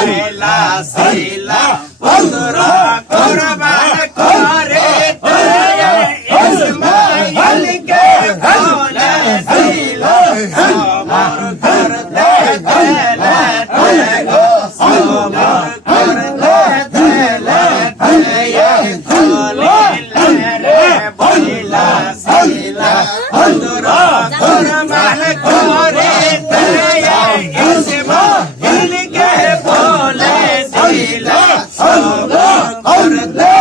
পয়লা শিলা বন্ধুরা কুরবান করে ইসমাইলকে বলেছিল আমার করতে দিলে গো আমার করতে দিলে রে পয়লা শিলা বন্ধুরা কুরবান করে ইসমাইলকে বলেছিল আমার করতে দিলে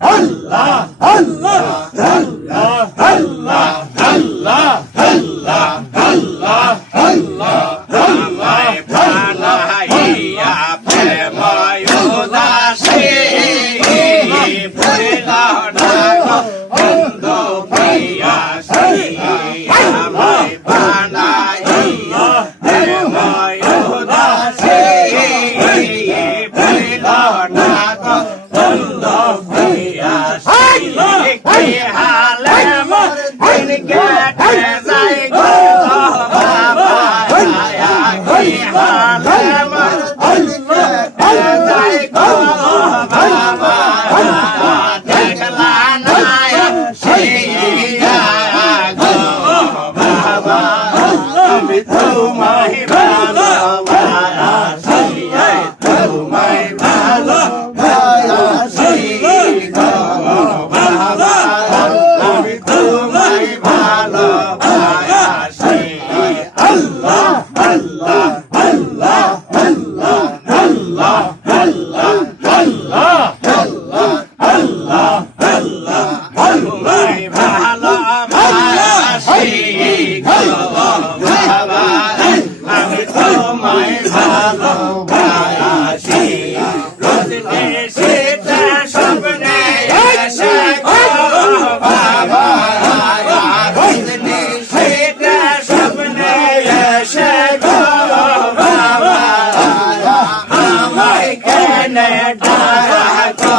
আল্লাহ আল্লাহ আল্লাহ আল্লাহ আল্লাহ আল্লাহ আল্লাহ আল্লাহ আমায় বানাইয়া প্রেময় উদাসী ভুলিলা না গো বন্ধু প্রিয়াসী আমায় বানাইয়া প্রেময় উদাসী ভুলিলা না গো বন্ধু প্রিয়াসী কি হালে মোর দিন কেটে যায় গো বাবা কি হালে মোর দিন কেটে যায় গো বাবা দেখলা না গো বাবা আমি তোমায় ভালোবাসি তোমায় ভালোবাসি গো বাবা আমি তোমায় ভালোবাসি আল্লাহ আল্লাহ আল্লাহ আল্লাহ আল্লাহ আল্লাহ আল্লাহ আল্লাহ আল্লাহ তোমায় ভালোবাসি গো বাবা আমি তোমায় ভালোবাসি রোজ নিশিতে স্বপ্নে এসে গো বাবা রোজ নিশিতে স্বপ্নে এসে গো বাবা আমায় কেন ডাকো